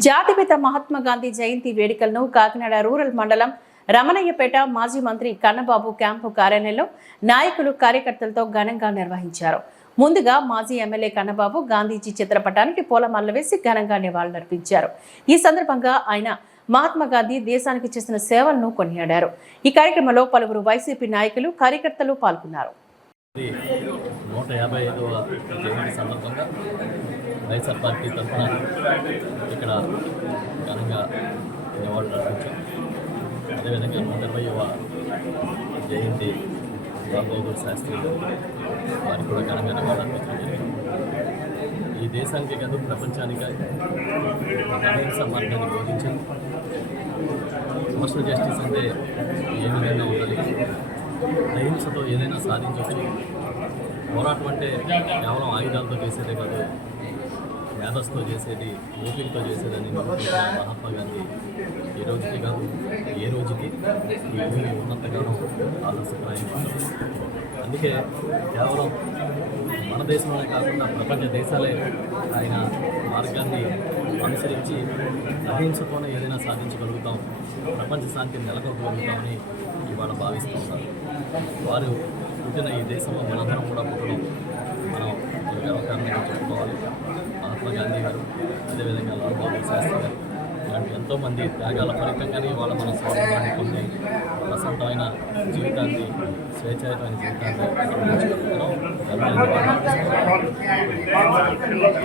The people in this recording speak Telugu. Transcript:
జాతిపిత మహాత్మా గాంధీ జయంతి వేడుకలను కాకినాడ రూరల్ మండలం రమణయ్యపేట మాజీ మంత్రి కన్నబాబు క్యాంపు కార్యాలయంలో నాయకులు కార్యకర్తలతో ఘనంగా నిర్వహించారు. ముందుగా మాజీ ఎమ్మెల్యే కన్నబాబు గాంధీజీ చిత్రపటానికి పూలమాలలు వేసి ఘనంగా నివాళులర్పించారు. ఈ సందర్భంగా ఆయన మహాత్మా గాంధీ దేశానికి చేసిన సేవలను కొనియాడారు. ఈ కార్యక్రమంలో పలువురు వైసీపీ నాయకులు కార్యకర్తలు పాల్గొన్నారు. నూట యాభై ఐదవ జయంతి సందర్భంగా వైఎస్ఆర్ పార్టీ తరఫున ఇక్కడ ఘనంగా నివాళులు అర్పించాం అదేవిధంగా నూట ఇరవైవ జయంతి లాల్ బహదూర్ శాస్త్రి వారికి కూడా ఘనంగా అవార్డు అర్పించడం జరిగింది. ఈ దేశానికి కాదు ప్రపంచానికి అహింస మార్గాన్ని బోధించాం సోషల్ జస్టిస్ అంటే ఏ విధంగా ఉండాలి? అహింసతో ఏదైనా సాధించవచ్చు. పోరాటం అంటే కేవలం ఆయుధాలతో చేసేదే కాదు మేధస్తో చేసేది ఓపికతో చేసేదని మహాత్మా గాంధీ. ఈ రోజుకి కాదు ఏ రోజుకి? ఈ భూమి ఉన్నంతగానో ఆదర్శప్రాయం అందుకే కేవలం మన దేశంలోనే కాకుండా ప్రపంచ దేశాలే ఆయన మార్గాన్ని అనుసరించి అహింసతోనే ఏదైనా సాధించగలుగుతాం ప్రపంచ శాంతిని నెలకొల్పగలుగుతామని ఇవాళ భావిస్తున్నారు వారు పుట్టిన ఈ దేశంలో మనందరం కూడా పుట్టడం మనం గర్వకారణంగా చెప్పుకోవాలి. మహాత్మా గాంధీ గారు అదేవిధంగా లాల్ బహదూర్ శాస్త్రి గారు ఇలాంటి ఎంతోమంది త్యాగాల ఫలితంగానే వాళ్ళ మన స్వాతంత్రాన్ని పొంది ప్రశాంతమైన జీవితాన్ని స్వేచ్ఛాయుతమైన జీవితాన్ని